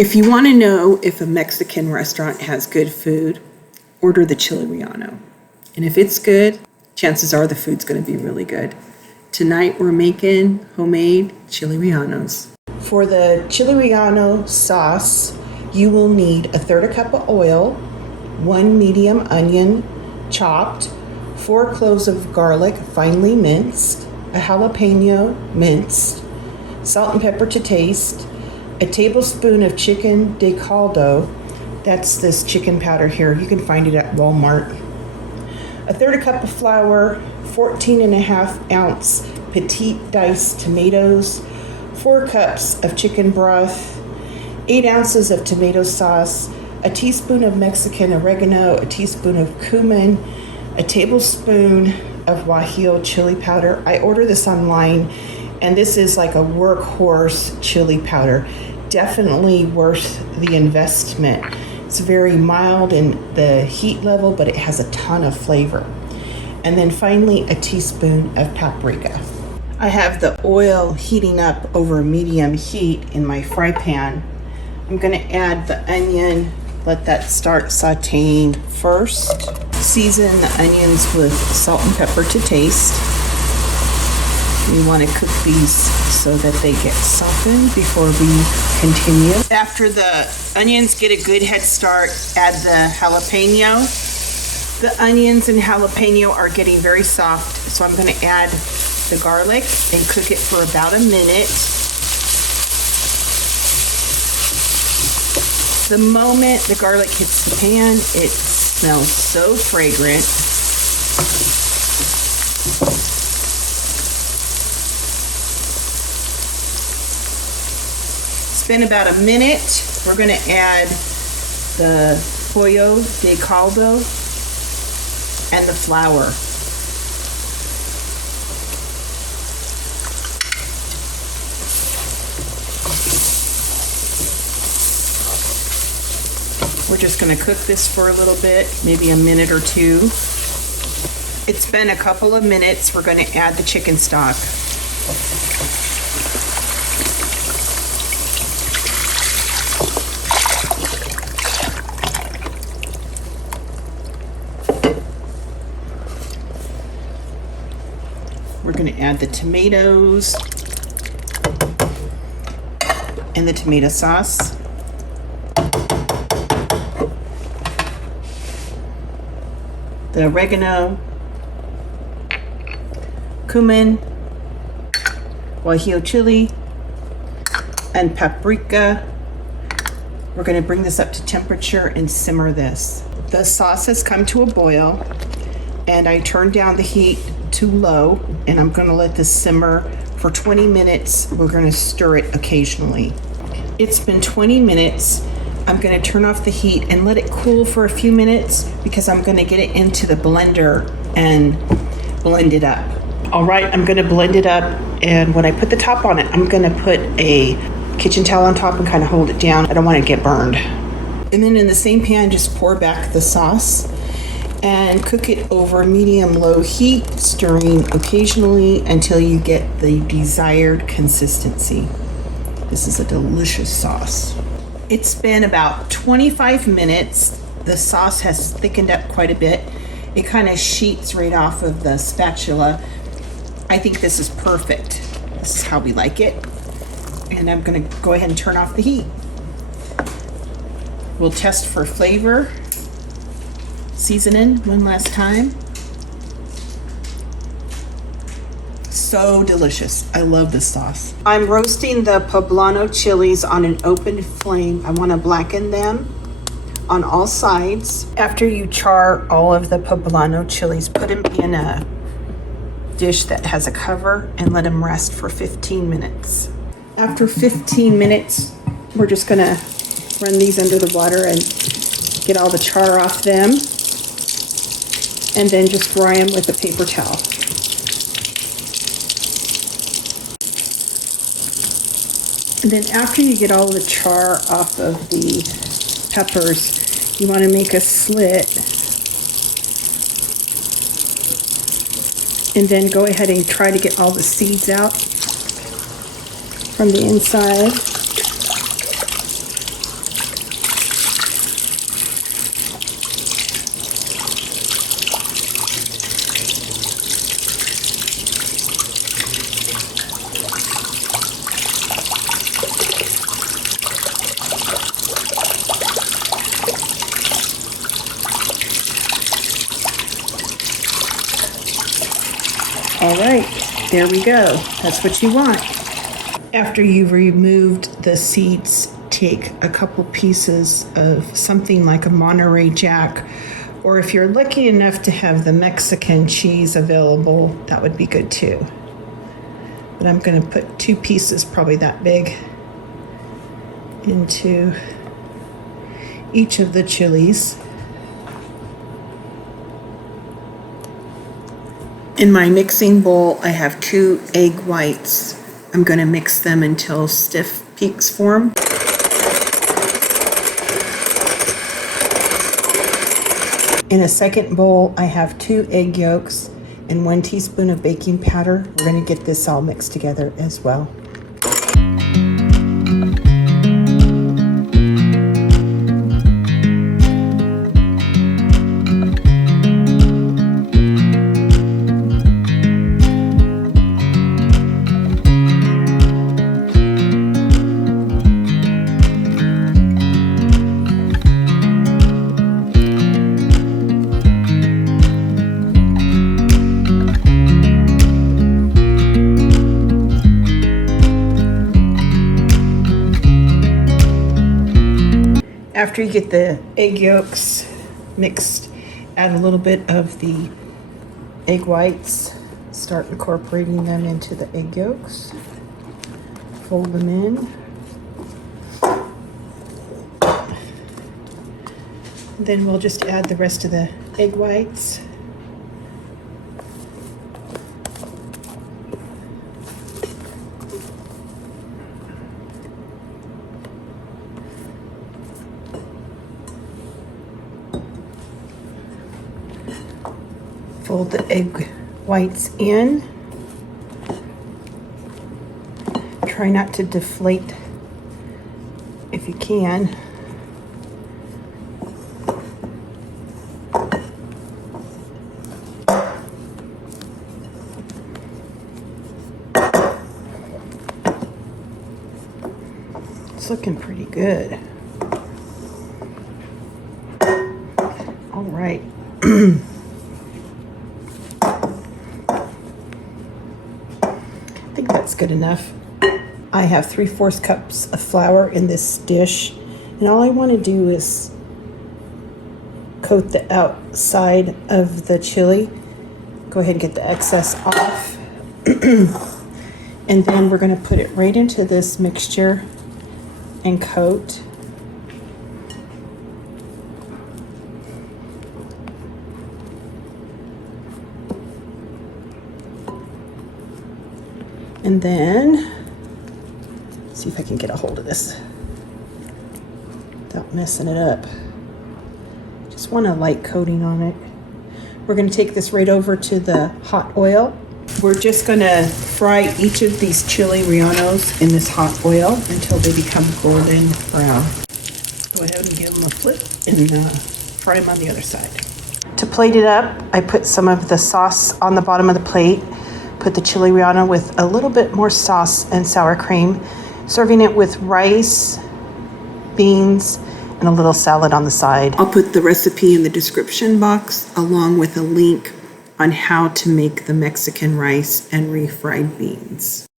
If you want to know if a Mexican restaurant has good food, order the chili relleno. And if it's good, chances are the food's going to be really good. Tonight we're making homemade chili rellenos. For the chili relleno sauce, you will need 1/3 cup of oil, 1 medium onion chopped, 4 cloves of garlic finely minced, a jalapeno minced, salt and pepper to taste, a tablespoon of chicken de caldo. That's this chicken powder here. You can find it at Walmart. 1/3 cup of flour, 14.5 ounce petite diced tomatoes, 4 cups of chicken broth, 8 ounces of tomato sauce, a teaspoon of Mexican oregano, a teaspoon of cumin, a tablespoon of Guajillo chili powder. I ordered this online, and this is like a workhorse chili powder. Definitely worth the investment. It's very mild in the heat level, but it has a ton of flavor. And then finally, a teaspoon of paprika. I have the oil heating up over medium heat in my fry pan. I'm gonna add the onion, let that start sauteing first. Season the onions with salt and pepper to taste. We want to cook these so that they get softened before we continue. After the onions get a good head start, add the jalapeno. The onions and jalapeno are getting very soft, so I'm going to add the garlic and cook it for about a minute. The moment the garlic hits the pan, it smells so fragrant. It's been about a minute. We're going to add the Pollo de Caldo and the flour. We're just going to cook this for a little bit, maybe a minute or two. It's been a couple of minutes. We're going to add the chicken stock. We're going to add the tomatoes and the tomato sauce. The oregano, cumin, Guajillo chili, and paprika. We're going to bring this up to temperature and simmer this. The sauce has come to a boil, and I turned down the heat to low, and I'm going to let this simmer for 20 minutes. We're going to stir it occasionally. It's been 20 minutes. I'm going to turn off the heat and let it cool for a few minutes because I'm going to get it into the blender and blend it up. All right, I'm going to blend it up, and when I put the top on it, I'm going to put a kitchen towel on top and kind of hold it down. I don't want it to get burned. And then in the same pan, just pour back the sauce and cook it over medium-low heat, stirring occasionally until you get the desired consistency. This is a delicious sauce. It's been about 25 minutes. The sauce has thickened up quite a bit. It kind of sheets right off of the spatula. I think this is perfect. This is how we like it. And I'm going to go ahead and turn off the heat. We'll test for flavor. Seasoning one last time. So delicious. I love this sauce. I'm roasting the poblano chilies on an open flame. I want to blacken them on all sides. After you char all of the poblano chilies, put them in a dish that has a cover and let them rest for 15 minutes. After 15 minutes, we're just going to run these under the water and get all the char off them, and then just dry them with a paper towel. And then after you get all the char off of the peppers, you want to make a slit and then go ahead and try to get all the seeds out from the inside. right, there we go. That's what you want. After you've removed the seeds, take a couple pieces of something like a Monterey Jack, or if you're lucky enough to have the Mexican cheese available, that would be good too. But I'm going to put 2 pieces, probably that big, into each of the chilies. In my mixing bowl, I have 2 egg whites. I'm going to mix them until stiff peaks form. In a second bowl, I have 2 egg yolks and 1 teaspoon of baking powder. We're going to get this all mixed together as well. After you get the egg yolks mixed, add a little bit of the egg whites. Start incorporating them into the egg yolks. Fold them in. Then we'll just add the rest of the egg whites. Fold the egg whites in. Try not to deflate if you can. It's looking pretty good. All right. I think that's good enough. I have 3/4 cups of flour in this dish, and all I want to do is coat the outside of the chili. Go ahead and get the excess off. And then we're going to put it right into this mixture and coat. And then, see if I can get a hold of this without messing it up. Just want a light coating on it. We're going to take this right over to the hot oil. We're just going to fry each of these chili rellenos in this hot oil until they become golden brown. Go ahead and give them a flip and fry them on the other side. To plate it up, I put some of the sauce on the bottom of the plate. Put the chili relleno with a little bit more sauce and sour cream, serving it with rice, beans, and a little salad on the side. I'll put the recipe in the description box along with a link on how to make the Mexican rice and refried beans.